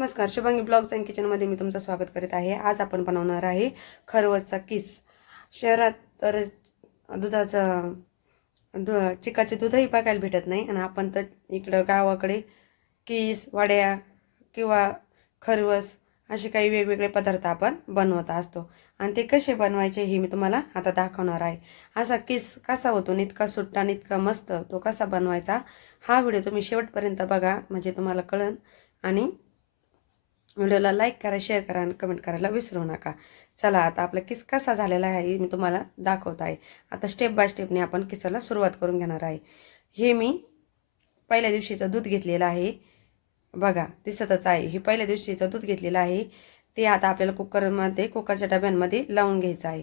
नमस्कार, Shubhangi blogs and किचनमध्ये मी तुमचं स्वागत करीत आहे। आज आपण बनवणार आहे खरवसचा किस। शहरात तर दुधाचं चिकाचे दूधही पाकायला भेटत नाही आणि आपण तर इकडं गावाकडे किस, वड्या किंवा खरवस असे काही वेगवेगळे पदार्थ आपण बनवत असतो आणि ते कसे बनवायचे हे मी तुम्हाला आता दाखवणार आहे। असा किस कसा होतो, इतका सुट्टा इतका मस्त, तो कसा बनवायचा हा व्हिडिओ तुम्ही शेवटपर्यंत बघा, म्हणजे तुम्हाला कळेल। आणि व्हिडिओला लाईक करा, शेअर करा आणि कमेंट करायला विसरू नका। चला आता आपला किस कसा झालेला आहे मी तुम्हाला दाखवत आहे। आता स्टेप बाय स्टेपने आपण किसाला सुरुवात करून घेणार आहे। हे मी पहिल्या दिवशीचं दूध घेतलेलं आहे, बघा दिसतच आहे। हे पहिल्या दिवशीचं दूध घेतलेलं आहे, ते आता आपल्याला कुकरच्या डब्यांमध्ये लावून घ्यायचं आहे।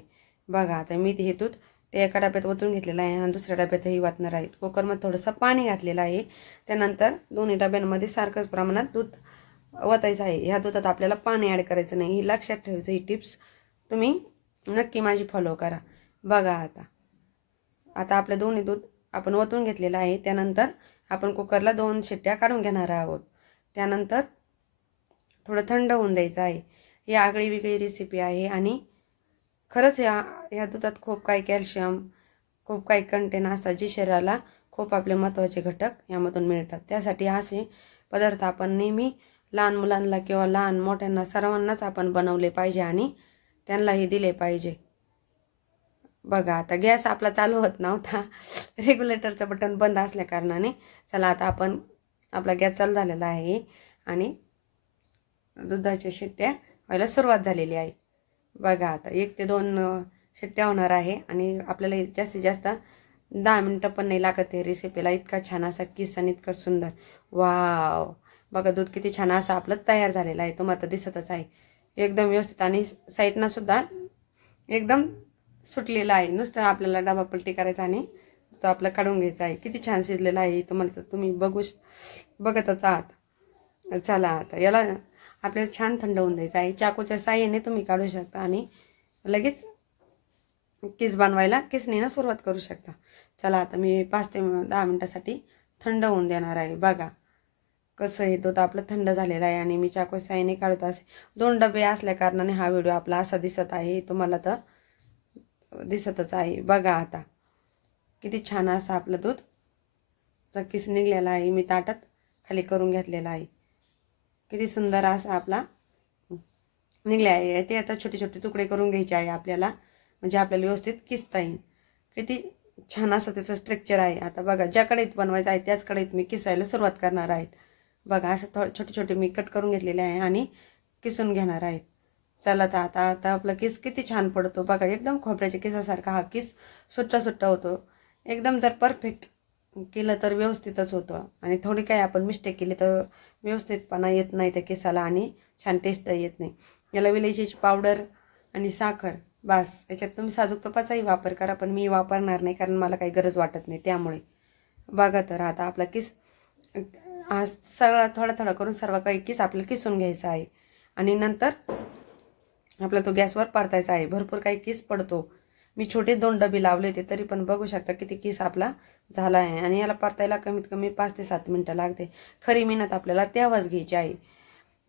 बघा आता मी हे दूध ते एका डब्यात ओतून घेतलेलं आहे आणि दुसऱ्या डब्यातही वाटणार आहे। कुकरमध्ये थोडंसं पाणी घातलेलं आहे, त्यानंतर दोन्ही डब्यांमध्ये सारखंच प्रमाणात दूध ओतायचं आहे। ह्या दुधात आपल्याला पाणी ॲड करायचं नाही, ही लक्षात ठेवायचं। ही टिप्स तुम्ही नक्की माझी फॉलो करा। बघा आता आपलं दोन्ही दूध आपण ओतून घेतलेलं आहे, त्यानंतर आपण कुकरला 2 शिट्ट्या काढून घेणार आहोत। त्यानंतर थोडं थंड होऊन द्यायचं आहे। ही आगळी वेगळी रेसिपी आहे आणि खरंच ह्या दुधात खूप काही कॅल्शियम, खूप काही कंटेन असतात, जे शरीराला खूप आपले महत्त्वाचे घटक यामधून मिळतात। त्यासाठी असे पदार्थ आपण नेहमी लहान मुलांना किंवा लहान मोठ्यांना सर्वांनाच आपण बनवले पाहिजे आणि त्यांनाही दिले पाहिजे। बघा आता गॅस आपला चालू होत नव्हता, रेग्युलेटरचं बटन बंद असल्या कारणाने। चला आता आपण आपला गॅस चालू झालेला आहे आणि दुधाच्या शिट्ट्या व्हायला सुरुवात झालेली आहे। बघा आता 1 ते 2 शिट्ट्या होणार आहे आणि आपल्याला जास्तीत जास्त 10 मिनिटं पण नाही लागत आहे रेसिपीला। इतका छान असा किस आणि इतका सुंदर, वाव। बघा दूध किती छान असं आपलं तयार झालेलं आहे, तुम्हाला तर दिसतच आहे एकदम व्यवस्थित आणि साईडनं सुद्धा एकदम सुटलेला आहे। नुसतं आपल्याला डबा पलटी करायचा आणि तो आपला काढून घ्यायचा आहे। किती छान शिजलेला आहे, तुम्हाला तर तुम्ही बघतच आहात। चला आता याला आपल्याला छान थंड होऊन द्यायचं आहे। चाकूच्या साहाय्याने तुम्ही काढू शकता आणि लगेच किस बनवायला किसनीनं सुरुवात करू शकता। चला आता मी 5 ते 10 मिनिटासाठी थंड होऊन देणार आहे। बघा कसं हे दूध आपलं थंड झालेलं आहे आणि मी चाकूच्या साहाय्याने काढत असे। 2 डबे असल्या कारणाने हा व्हिडिओ आपला असा दिसत आहे, तुम्हाला तर दिसतच आहे। बघा आता किती छान असं आपलं दूध तर किस निघलेला आहे, मी ताटात खाली करून घेतलेला आहे। किती सुंदर असा आपला निघले आहे। ते आता छोटे छोटे तुकडे करून घ्यायचे आहे आपल्याला, म्हणजे आपल्याला व्यवस्थित किसता येईल। किती छान असं त्याचं स्ट्रक्चर आहे। आता बघा ज्या कढईत बनवायचं आहे त्याच कढईत मी किसायला सुरुवात करणार आहे। बघा असं छोटे छोटे मी कट करून घेतलेले आहे आणि किसून घेणार आहे। चला तर आता आपला किस किती छान पडतो बघा, एकदम खोबऱ्याच्या किसासारखा हा किस सुट्टा सुट्टा होतो। एकदम जर परफेक्ट केलं तर व्यवस्थितच होतं आणि थोडी काही आपण मिस्टेक केली तर व्यवस्थितपणा येत नाही त्या केसाला आणि छान टेस्ट येत नाही। याला विलायचीची पावडर आणि साखर बस, याच्यात तुम्ही साजूक तुपाचाही वापर करा, पण मी वापरणार नाही कारण मला काही गरज वाटत नाही त्यामुळे। बघा तर आता आपला किस सगळा थोडा थोडा करून सर्व काही किस आपल्याला किसून घ्यायचा आहे आणि नंतर आपला तो गॅसवर परतायचा आहे। भरपूर काही किस पडतो, मी छोटे 2 डबे लावले होते तरी पण बघू शकता किती किस आपला झाला आहे आणि याला परतायला कमीत कमी 5 ते 7 मिनिटं लागते। खरी मेहनत आपल्याला तेव्हाच घ्यायची आहे।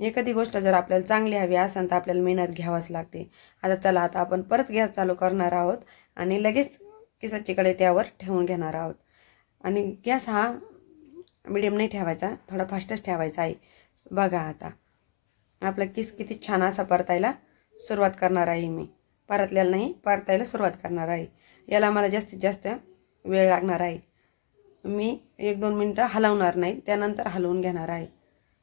एखादी गोष्ट जर आपल्याला चांगली हवी असेल तर आपल्याला मेहनत घ्यावीच लागते। आता चला आता आपण परत गॅस चालू करणार आहोत आणि लगेच किसाची कढई त्यावर ठेवून घेणार आहोत आणि गॅस हा मीडियम नाही ठेवायचा, थोडा फास्टच ठेवायचा आहे। बघा आता आपला किस किती छान असा परतायला सुरुवात करणार आहे, मी परतलेला नाही परतायला सुरुवात करणार आहे। याला मला जास्तीत जास्त वेळ लागणार आहे, मी 1-2 मिनिटं हलवणार नाही, त्यानंतर हलवून घेणार आहे।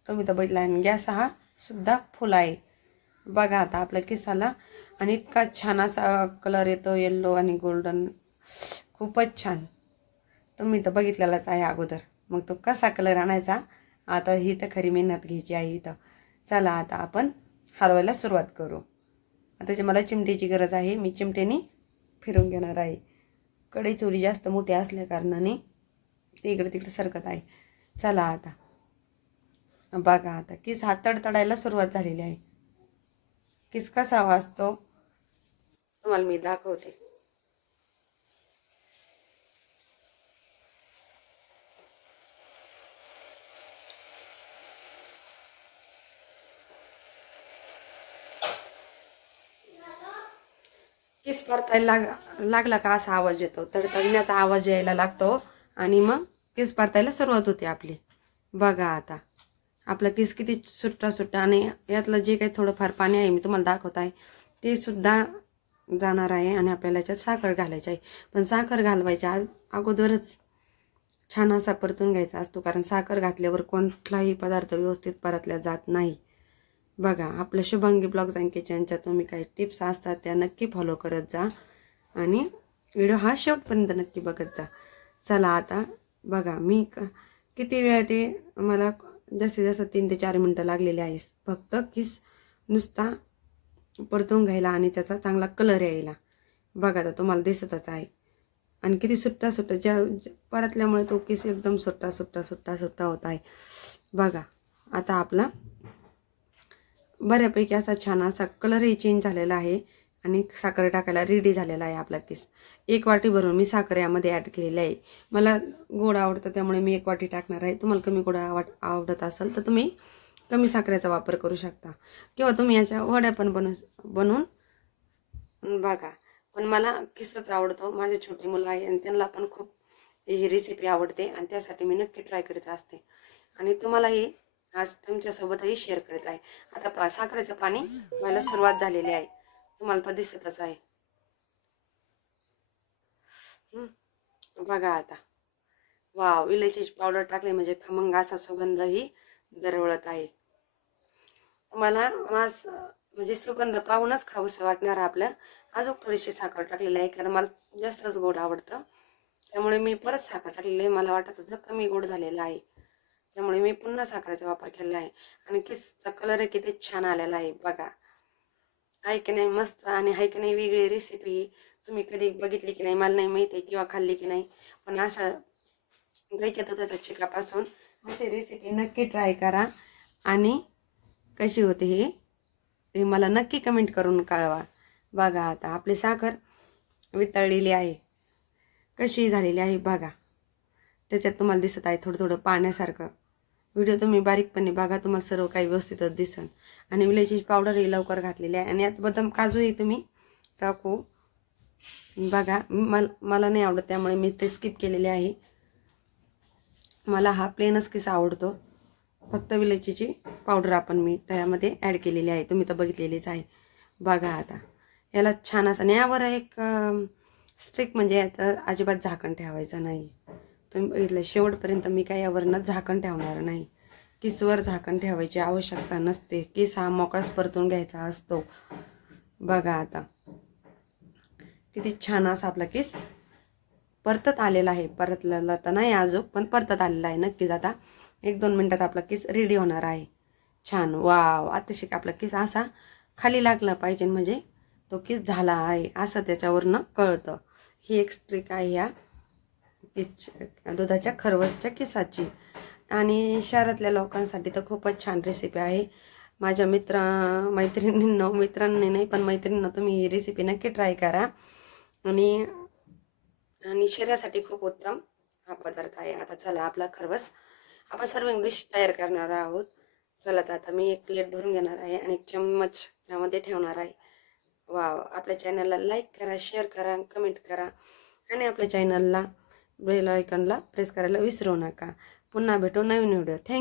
तुम्ही तर बघितला आहे गॅस हा सुद्धा फुल आहे। बघा आता आपल्या किसाला आणि इतका छान असा कलर येतो, येल्लो आणि गोल्डन, खूपच छान। तुम्ही तर बघितलेलाच आहे अगोदर, मग तो कसा कलर आणायचा आता ही तर खरी मेहनत घ्यायची आहे इथं। चला आता आपण हलवायला सुरुवात करू। आता मला चिमटेची गरज आहे, मी चिमटेने फिरवून घेणार आहे। कढई थोडी जास्त मोठी असल्या कारणाने इकडे तिकडे सरकत आहे। चला आता बघा आता किस हा तडतडायला सुरुवात झालेली आहे। किस कसा वाजतो तुम्हाला मी दाखवते। किस परतायला लागला का असा आवाज येतो, तडतडण्याचा आवाज यायला लागतो आणि मग किस परतायला सुरुवात होते आपली. बघा आता आपलं किस किती सुट्टा सुट्टा आणि यातलं जे काही थोडंफार पाणी आहे मी तुम्हाला दाखवत आहे ते सुद्धा जाणार आहे. आणि आपल्याला याच्यात साखर घालायची आहे. पण साखर घालवायच्या अगोदरच छान असा परतून घ्यायचा असतो, कारण साखर घातल्यावर कोणताही पदार्थ व्यवस्थित परतल्या जात नाही. बघा आपल्या शुभांगी ब्लॉग्स अँड किचनच्या तुम्ही काही टिप्स असतात त्या नक्की फॉलो करत जा आणि व्हिडिओ हा शेवटपर्यंत नक्की बघत जा. चला आता बघा मी किती वेळ ते मला जास्तीत जास्त 3 ते 4 मिनटं लागलेले आहे फक्त किस नुसता परतून घ्यायला आणि त्याचा चांगला कलर यायला. बघा आता तुम्हाला दिसतच आहे. आणि किती सुट्टा सुट्टा ज्या परतल्यामुळे तो किस एकदम सुट्टा सुट्टा सुट्टा सुट्टा होत आहे. बघा आता आपला बऱ्यापैकी असा छान असा कलरही चेंज झालेला आहे आणि साखर टाकायला रेडी झालेला आहे आपला किस. 1 वाटी भरून मी साखर यामध्ये ॲड केलेली आहे. मला गोड आवडतं त्यामुळे मी 1 वाटी टाकणार आहे. तुम्हाला कमी गोड आवडत असेल तर तुम्ही कमी साखरेचा वापर करू शकता किंवा तुम्ही याच्या वड्या पण बनवून बघा. पण मला किसच आवडतो. माझे छोटे मुलं आहे आणि त्यांना पण खूप ही रेसिपी आवडते आणि त्यासाठी मी नक्की ट्राय करत असते आणि तुम्हालाही आज तुमच्यासोबतही शेअर करत आहे. आता साखरेचं पाणी व्हायला सुरुवात झालेली आहे, तुम्हाला तर दिसतच आहे. बघा आता वाव, इलायचीची पावडर टाकली म्हणजे खमंग असा सुगंधही दरवळत आहे. मला म्हणजे सुगंध पाहूनच खाऊसं वाटणार. आपल्या अजून थोडीशी साखर टाकलेली आहे कारण मला जास्तच गोड आवडतं, त्यामुळे मी परत साखर टाकलेली आहे. मला वाटत होतं कमी गोड झालेला आहे त्यामुळे मी पुन्हा साखरेचा वापर केलेला आहे. आणि किसचा कलर किती छान आलेला आहे बघा. आहे की नाही मस्त. आणि आहे की नाही वेगळी रेसिपी, तुम्ही कधी बघितली की नाही मला नाही माहिती किंवा खाल्ली की नाही, पण अशा गाईच्या दुधाच्या चिकापासून अशी रेसिपी नक्की ट्राय करा आणि कशी होते हे मला नक्की कमेंट करून कळवा. बघा आता आपली साखर वितळलेली आहे, कशी झालेली आहे बघा. त्याच्यात तुम्हाला दिसत आहे थोडं थोडं पाण्यासारखं. व्हिडिओ तुम्ही बारीकपणे बघा, तुम्हाला सर्व काही व्यवस्थितच दिसेल. आणि इलायची पावडरही लवकर घातलेली आहे आणि यात बदाम काजूही तुम्ही टाकू. बघा मला नाही आवडत त्यामुळे मी ते स्किप केलेले आहे. मला हा प्लेनच किस आवडतो. फक्त विलायचीची पावडर आपण मी त्यामध्ये ॲड केलेली आहे, तुम्ही तर बघितलेलीच आहे. बघा आता याला छान असं. आणि यावर एक स्ट्रिक म्हणजे याचं अजिबात झाकण ठेवायचं नाही. तुम्ही बघितलं शेवटपर्यंत मी काही यावरनं झाकण ठेवणार नाही. किसवर झाकण ठेवायची आवश्यकता नसते. किस हा मोकळाच परतून घ्यायचा असतो. बघा आता किती छान असा आपला किस परतत आलेला आहे. परतलेला तर नाही अजून, पण परतत आलेला आहे नक्कीच. आता 1-2 मिनटात आपला किस रेडी होणार आहे. छान वाव. अतिशय आपला किस असा खाली लागला पाहिजे म्हणजे तो किस झाला आहे असं त्याच्यावरनं कळतं. ही एक स्ट्रिक आहे या किस दुधाच्या खरवसच्या किसाची. आणि शहरातल्या लोकांसाठी तर खूपच छान रेसिपी आहे. माझ्या मित्रांनी नाही पण मैत्रिणींना तुम्ही ही रेसिपी नक्की ट्राय करा. आणि शरीरासाठी खूप उत्तम हा पदार्थ आहे. आता चला आपला खरवस आपण सर्विंग डिश तयार करणार आहोत. चला तर आता मी एक प्लेट भरून घेणार आहे आणि 1 चम्मच त्यामध्ये ठेवणार आहे. वाव. आपल्या चॅनलला लाईक करा, शेअर करा, कमेंट करा आणि आपल्या चॅनलला बेल आयकॉनला प्रेस करायला विसरू नका. पुन्हा भेटू नवीन व्हिडिओ. थँक्यू.